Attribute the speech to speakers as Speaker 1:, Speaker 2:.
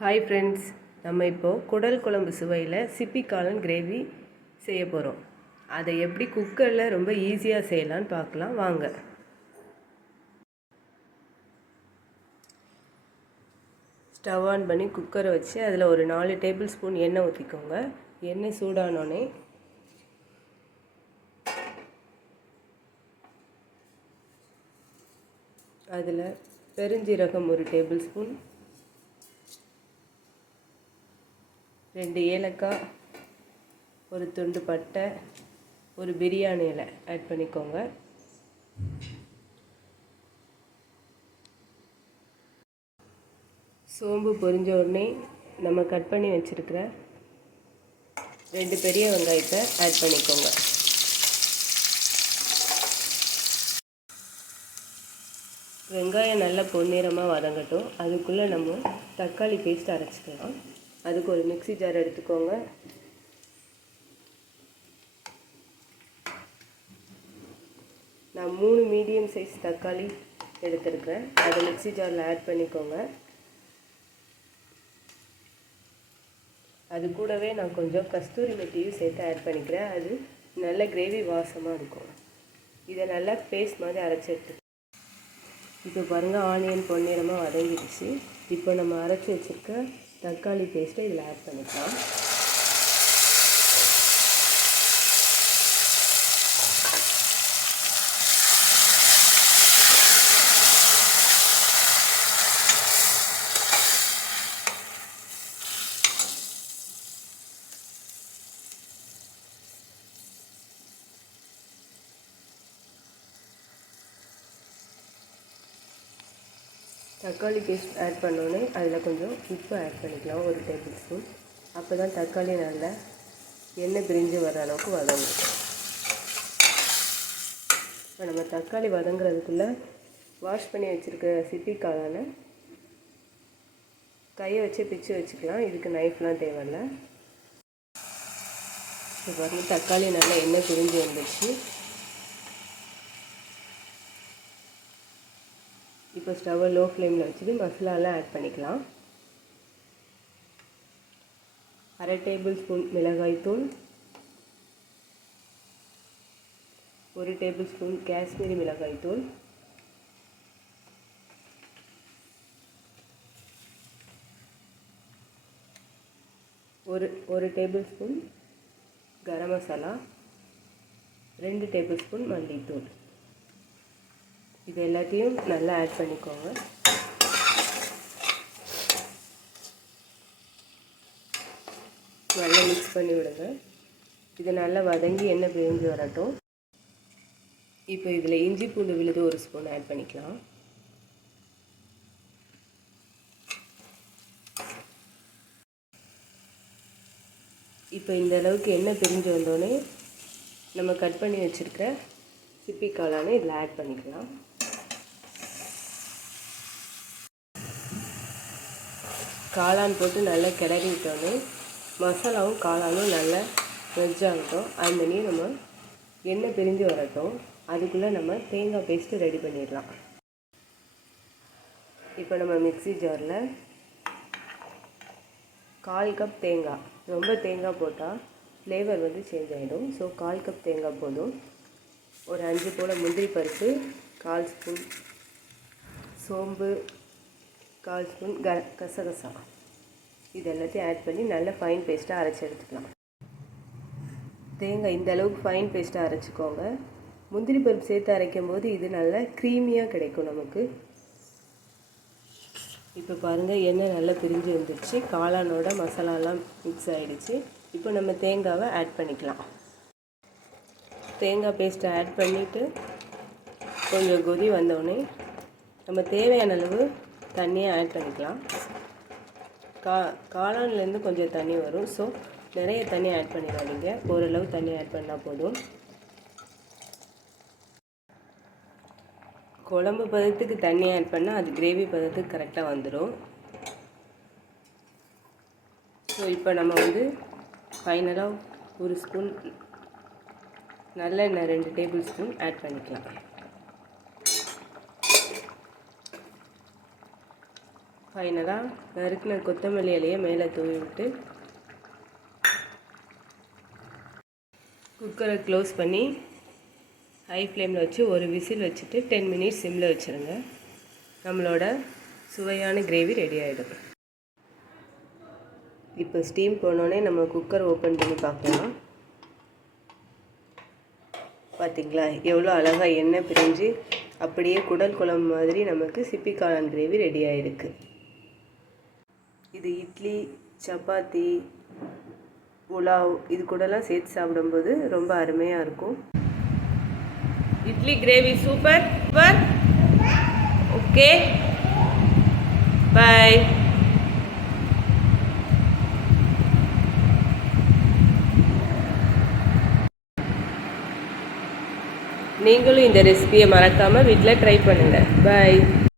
Speaker 1: Hi friends நம்ம இப்போது குடல் குழம்பு சுவையில் சிப்பிக்காளான் கிரேவி செய்ய போகிறோம் அதை எப்படி குக்கரில் ரொம்ப ஈஸியாக செய்யலான்னு பார்க்கலாம். வாங்க. ஸ்டவ் ஆன் பண்ணி குக்கரை வச்சு அதில் ஒரு நாலு டேபிள் ஸ்பூன் எண்ணெய் ஊற்றிக்கோங்க எண்ணெய் சூடானோடனே அதில் பெருஞ்சீரகம் ஒரு டேபிள் ஸ்பூன் ரெண்டு ஏலக்காய் ஒரு துண்டு பட்டை ஒரு பிரியாணி இலை ஆட் பண்ணிக்கோங்க. சோம்பு பொரிஞ்ச உடனே நம்ம கட் பண்ணி வச்சுருக்கிற ரெண்டு பெரிய வெங்காயத்தை ஆட் பண்ணிக்கோங்க. வெங்காயம் நல்லா பொன்னிறமாக வதங்கட்டும். அதுக்குள்ளே நம்ம தக்காளி பேஸ்ட் அரைச்சிக்கலாம். அதுக்கு ஒரு மிக்சி ஜார் எடுத்துக்கோங்க. நான் மூணு மீடியம் சைஸ் தக்காளி எடுத்துருக்கிறேன் அதை மிக்சி ஜாரில் ஆட் பண்ணிக்கோங்க. அது கூடவே நான் கொஞ்சம் கஸ்தூரி மெட்டியும் சேர்த்து ஆட் பண்ணிக்கிறேன். அது நல்ல கிரேவி வாசமாக இருக்கும். இதை நல்லா பேஸ்ட் மாதிரி அரைச்சி எடுத்து இப்போ பாருங்கள் ஆனியன் பொன்னிறமாக வதங்கிடுச்சு. இப்போ நம்ம அரைச்சி வச்சுருக்க தக்காளி பேஸ்ட்டை இதில் ஆட் பண்ணிக்கலாம். தக்காளி பேஸ்ட் ஆட் பண்ணோன்னே அதில் கொஞ்சம் உப்பு ஆட் பண்ணிக்கலாம் ஒரு டேபிள் ஸ்பூன் அப்போ தான் தக்காளி நல்லா எண்ணெய் பிரிஞ்சு வர அளவுக்கு வதங்கும். இப்போ நம்ம தக்காளி வதங்குறதுக்குள்ளே வாஷ் பண்ணி வச்சுருக்க சிப்பி கையை வச்சு பிச்சு வச்சுக்கலாம். இதுக்கு நைஃப்லாம் தேவையில்ல. இப்போ வந்து தக்காளி நல்லா எண்ணெய் பிரிஞ்சு வந்துச்சு. இப்போ ஸ்டவ்வை லோ ஃப்ளேமில் வச்சுட்டு மசாலாலாம் ஆட் பண்ணிக்கலாம். அரை டேபிள் ஸ்பூன் மிளகாய்த்தூள் ஒரு டேபிள் ஸ்பூன் காஷ்மீரி மிளகாய்த்தூள் ஒரு ஒரு டேபிள் ஸ்பூன் கரம் மசாலா. ரெண்டு டேபிள் ஸ்பூன் மல்லித்தூள். இது எல்லாத்தையும் நல்லா ஆட் பண்ணிக்கோங்க. நல்லா மிக்ஸ் பண்ணி விடுங்க. இது நல்லா வதங்கி எண்ணெய் பிரிஞ்சு வரட்டும். இப்போ இதில் இஞ்சி பூண்டு விழுது ஒரு ஸ்பூன் ஆட் பண்ணிக்கலாம். இப்போ இந்த அளவுக்கு எண்ணெய் பிரிஞ்சு வந்தோடனே நம்ம கட் பண்ணி வச்சுருக்க சிப்பி காளானை இதில் ஆட் பண்ணிக்கலாம். காளான் போட்டு நல்லா கிளறிட்டோன்னே மசாலாவும் காளானும் நல்லா வெஜ்ஜாகட்டும் ஆகட்டும் நம்ம எண்ணெய் பிரிஞ்சு வரட்டும். அதுக்குள்ளே நம்ம தேங்காய் பேஸ்ட்டு ரெடி பண்ணிடலாம். இப்போ நம்ம மிக்சி ஜாரில் கால் கப் தேங்காய். ரொம்ப தேங்காய் போட்டால் ஃப்ளேவர் வந்து சேஞ்ச் ஆகிடும் ஸோ கால் கப் தேங்காய் போதும். ஒரு அஞ்சு போல் முந்திரி பருப்பு கால் ஸ்பூன் சோம்பு கால் ஸ்பூன் க கசகசா. இது எல்லாத்தையும் ஆட் பண்ணி நல்லா ஃபைன் பேஸ்ட்டாக அரைச்சி எடுத்துக்கலாம். தேங்காய் இந்த அளவுக்கு ஃபைன் பேஸ்ட்டாக அரைச்சிக்கோங்க. முந்திரி பருப்பு சேர்த்து அரைக்கும் போது இது நல்லா க்ரீமியாக கிடைக்கும் நமக்கு. இப்போ பாருங்கள் எண்ணெய் நல்லா பிரிஞ்சு வந்துடுச்சு காளானோட மசாலாலாம் மிக்ஸ் ஆகிடுச்சு இப்போ நம்ம தேங்காவை ஆட் பண்ணிக்கலாம். தேங்காய் பேஸ்ட்டை ஆட் பண்ணிவிட்டு கொஞ்சம் கொதி வந்தோடனே நம்ம தேவையான அளவு தண்ணியை ஆட் பண்ணிக்கலாம். கா காளான்லேருந்து கொஞ்சம் தண்ணி வரும். ஸோ நிறைய தண்ணி ஆட் பண்ணிடாதீங்க. ஓரளவு தண்ணி ஆட் பண்ணால் போதும். குழம்பு பதத்துக்கு தண்ணி ஆட் பண்ணால் அது கிரேவி பதத்துக்கு கரெக்டாக வந்துடும் ஸோ இப்போ நம்ம வந்து ஃபைனலாக ஒரு ஸ்பூன் நல்லெண்ணெய் ரெண்டு டேபிள் ஸ்பூன் ஆட் பண்ணிக்கலாம். ஃபைனலாக நறுக்கின கொத்தமல்லி இலையை மேலே தூவி விட்டு குக்கரை க்ளோஸ் பண்ணி ஹை ஃப்ளேமில் வச்சு ஒரு விசில் வச்சுட்டு டென் மினிட்ஸ் சிம்மில் வச்சுருங்க. நம்மளோட சுவையான கிரேவி ரெடி ஆகிடும் இப்போ ஸ்டீம் போனோடனே நம்ம குக்கர் ஓப்பன் பண்ணி பார்க்கலாம் பார்த்திங்களா எவ்வளோ அழகாக எண்ணெய் பிரிஞ்சு அப்படியே குடல் குழம்பு மாதிரி நமக்கு சிப்பி காளான் கிரேவி ரெடி ஆகிருக்கு இது இட்லி சப்பாத்தி புலாவ் இது கூடலாம் சேர்த்து சாப்பிடும்போது ரொம்ப அருமையாக இருக்கும். Idli gravy super. Super. Okay. Bye நீங்களும் இந்த ரெசிபியை மறக்காமல் வீட்டில் ட்ரை பண்ணுங்கள் பாய்